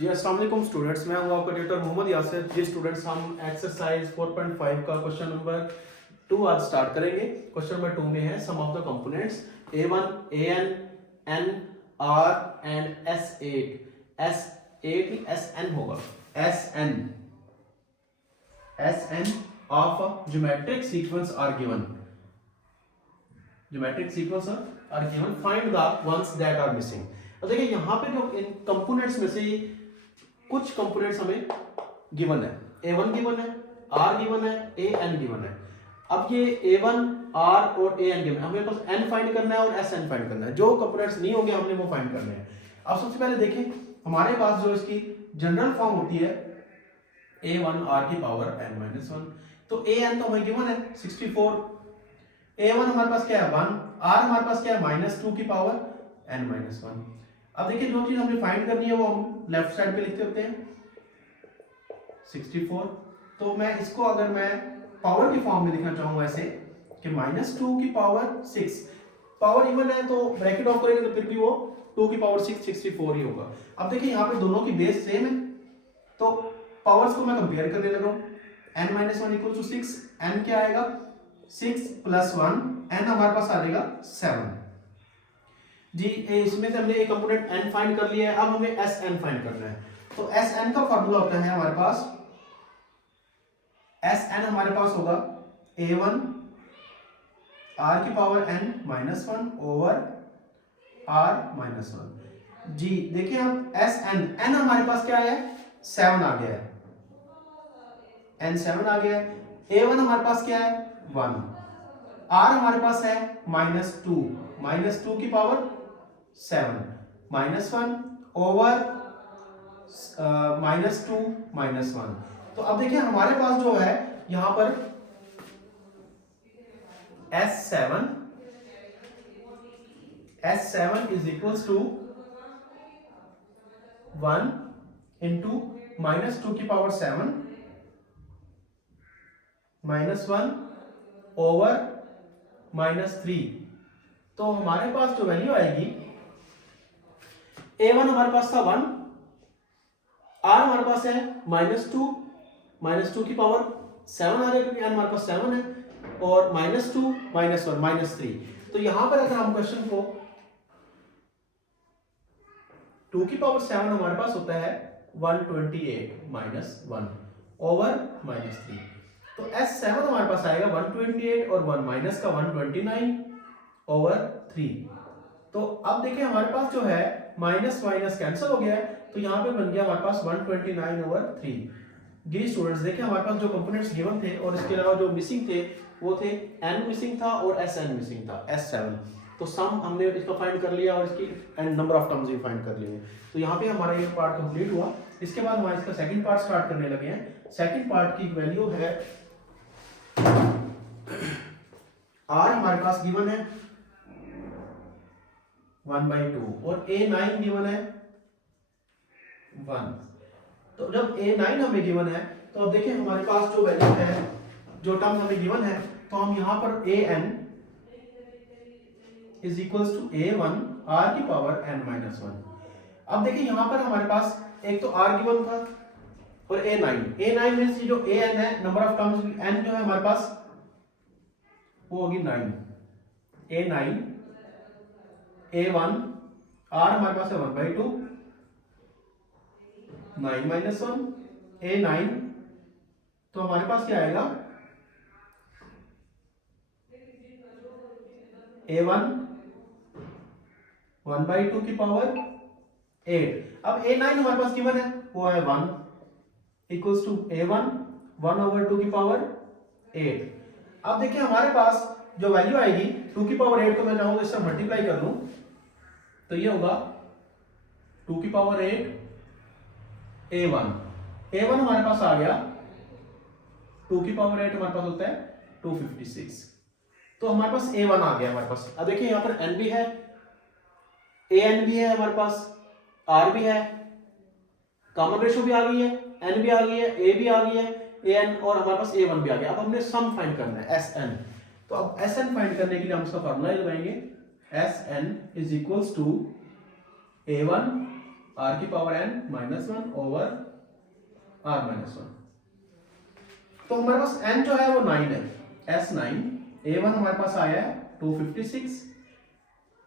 जी अस्सलाम वालेकुम स्टूडेंट्स, मैं हूं आपका ट्यूटर मोहम्मद यासिर। जी स्टूडेंट्स, हम एक्सरसाइज 4.5 का क्वेश्चन नंबर 2 आज स्टार्ट करेंगे। क्वेश्चन नंबर 2 में है sum of the components A1, AN, N, R and S8। S8 SN होगा, SN of a geometric sequence are given, geometric sequence are given, find the ones that are missing। अब देखिए यहाँ पे जो इन components में से कुछ कंपोनेंट्स हमें गिवन है, A1 गिवन है, R गिवन है, AN गिवन है। अब ये A1, R और AN गिवन है, हमें बस N फाइंड करना है और SN फाइंड करना है। जो कंपोनेंट्स नहीं होंगे हमने वो फाइंड करने हैं। अब सबसे पहले देखें, हमारे पास जो इसकी जनरल फॉर्म होती है A1 R की पावर N-1, तो AN तो हमें गिवन है 64, A1 हमारे पास क्या है 1, R हमारे पास क्या है -2 की पावर N-1। अब देखिए जो चीज हमें फाइंड करनी है वो हम लेफ्ट साइड पे लिखते होते हैं 64। तो मैं इसको अगर मैं पावर की फॉर्म में लिखना चाहूंगा ऐसे कि -2 की पावर 6, पावर इवन है तो ब्रैकेट ऑफ करेंगे तो फिर भी वो 2 की पावर 6 64 ही होगा। अब देखिए यहाँ पे दोनों की बेस सेम है तो पावर्स को मैं कंपेयर करने लगा हूँ। N-1 = 6, N क्या आएगा 6 + 1, N हमारे पास आ जाएगा 7। जी इसमें से हमने एक कंपोनेंट N फाइंड कर लिया है, अब हमें SN फाइंड करना है। तो SN का फार्मूला होता है हमारे पास, SN हमारे पास होगा A1 R की पावर N-1 ओवर R-1। जी देखिए अब SN, N हमारे पास क्या है 7 आ गया है, N 7 आ गया है। A1 हमारे पास क्या है 1, R हमारे पास है -2 की पावर 7, -1 ओवर -2 -1। तो अब देखिए हमारे पास जो है यहां पर S7 = 1 इंटू -2 की पावर 7 -1 ओवर -3। तो हमारे पास जो वैल्यू आएगी A1 हमारे पास था 1, R हमारे पास है -2 की पावर 7 आ रहा है क्योंकि N हमारे पास 7 है, और -2 -1 -3। तो यहां पर अगर हम क्वेश्चन को 2 की पावर 7 हमारे पास होता है 128 -1 ओवर -3। तो S7 हमारे पास आएगा 128 और 1 माइनस का 129 ओवर 3। तो अब देखिए हमारे पास जो है माइनस माइनस कैंसिल हो गया है, तो यहाँ पे बन गया हमारे पास 129 ओवर 3। जी स्टूडेंट्स देखिए हमारे पास जो कंपोनेंट्स गिवन थे और इसके अलावा जो मिसिंग थे वो थे N मिसिंग था और SN मिसिंग था S7। तो सम हमने इसका फाइंड कर लिया और इसकी एंड नंबर ऑफ टर्म्स भी फाइंड कर लिए। तो यहाँ पे हमारा ये पार्ट कंप्लीट हुआ। इसके बाद हमारा इसका सेकंड पार्ट स्टार्ट करने लगे हैं। सेकंड पार्ट की वैल्यू है R हमारे पास गिवन है 1/2 और A9 गिवन है 1। तो जब A9 हमें गिवन है तो अब देखिए हमारे पास जो वैल्यू है, जो टर्म हमें गिवन है, तो हम यहां पर AN = A1 R की पावर N-1। अब देखिए यहां पर हमारे पास एक तो R गिवन था और A9 में से जो AN है नंबर ऑफ टर्म्स N जो है हमारे पास वो होगी 9। A9 A1 R हमारे पास है 1/2 9 - 1 A9। तो हमारे पास क्या आएगा A1 1/2 की पावर 8। अब A9 हमारे पास गिवन है वो है 1 = A1 1/2 की पावर 8। अब देखिए हमारे पास जो वैल्यू आएगी 2 की पावर 8 को मैं चाहूंगा इससे मल्टीप्लाई कर लूं तो ये होगा 2 की पावर 8 A1 हमारे पास आ गया 2 की पावर 8 हमारे पास होता है 256। तो हमारे पास A1 आ गया हमारे पास। अब देखिए यहां पर N भी है, AN भी है, हमारे पास R भी है, कॉमन रेशो भी आ गई है, N भी आ गई है, A भी आ गई है, AN और हमारे पास A1 भी आ गया। अब हमने सम फाइंड करना है SN। तो अब SN फाइंड करने के लिए हम इसका फार्मूला लगाएंगे, SN = A1 r की power n minus 1 over r minus 1। तो हमारे पास n जो है वो 9 है, S9। a1 हमारे पास आया है 256,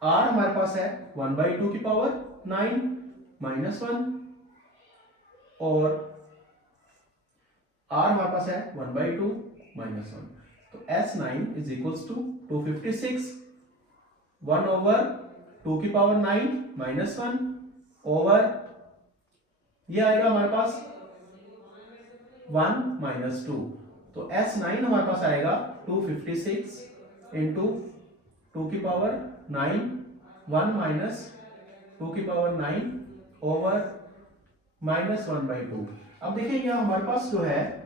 r हमारे पास है 1/2 की पावर 9 माइनस 1 और r हमारे पास है 1/2 माइनस 1। तो S9 is equals to 256 1 over 2 की पावर 9 माइनस 1 ओवर ये आएगा हमारे पास 1 माइनस 2। तो S9 हमारे पास आएगा 256 इंटू 2 की पावर 9 1 माइनस 2 की पावर 9 ओवर माइनस 1/2। अब देखिए यहाँ हमारे पास जो है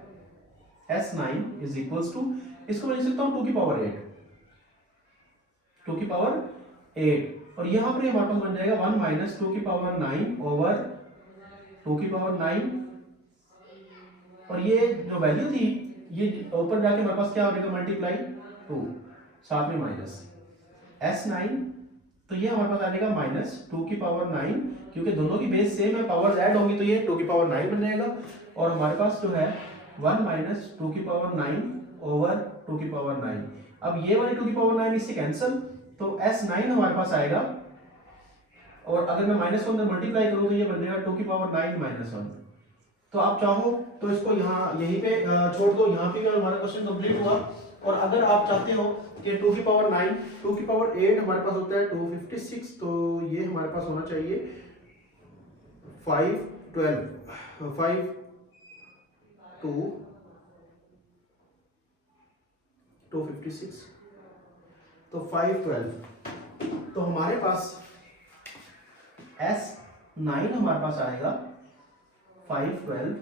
S9 इज इक्वल्स टू, इसको मैं लिख सकता हूँ 2 की पावर 8, 2 की पावर 8 और यहाँ पर हमारे पास बन जाएगा 1 माइनस 2 की पावर 9 ओवर 2 की पावर 9 और ये जो वैल्यू थी ये ऊपर जाके हमारे पास क्या हो जाएगा मल्टीप्लाई 2 साथ में माइनस S9। तो ये हमारे पास आ जाएगा माइनस 2 की पावर 9 क्योंकि दोनों की बेस सेम है, पावर्स ऐड होंगी तो ये 2 की पावर 9 बन जाएगा और हमारे पास जो है 1 माइनस 2 की पावर 9 ओवर 2 की पावर 9। अब ये वाली 2 की पावर 9 इससे कैंसिल, तो S9 हमारे पास आएगा और अगर मैं माइनस 1 मल्टीप्लाई करूँ तो ये बन जाएगा 2 की पावर 9 माइनस 1। तो आप चाहो तो इसको यहाँ यहीं पे छोड़ दो, यहाँ पे हमारा क्वेश्चन कंप्लीट हुआ। और अगर आप चाहते हो कि 2 की पावर 9 2 की पावर 8 हमारे पास होता है 256, तो ये हमारे पास होना चाहिए 512 5 2 256 तो 512। तो हमारे पास S9 हमारे पास आएगा 512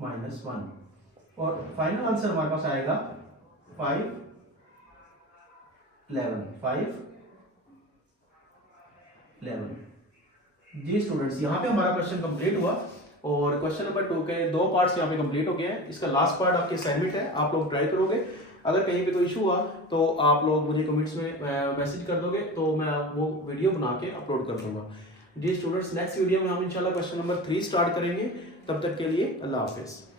माइनस 1 और फाइनल आंसर हमारे पास आएगा 511 जी स्टूडेंट्स, यहाँ पे हमारा क्वेश्चन कंप्लीट हुआ और क्वेश्चन नंबर 2 के 2 पार्ट्स यहाँ पे कंप्लीट हो गए हैं। इसका लास्ट पार्ट आपके असाइनमेंट है, आप लोग ट्राई करोगे। अगर कहीं पे कोई इशू हुआ तो आप लोग मुझे कमेंट्स में मैसेज कर दोगे तो मैं वो वीडियो बना के अपलोड कर दूंगा। जी स्टूडेंट्स, नेक्स्ट वीडियो में हम इंशाल्लाह क्वेश्चन नंबर 3 स्टार्ट करेंगे। तब तक के लिए अल्लाह हाफिज़।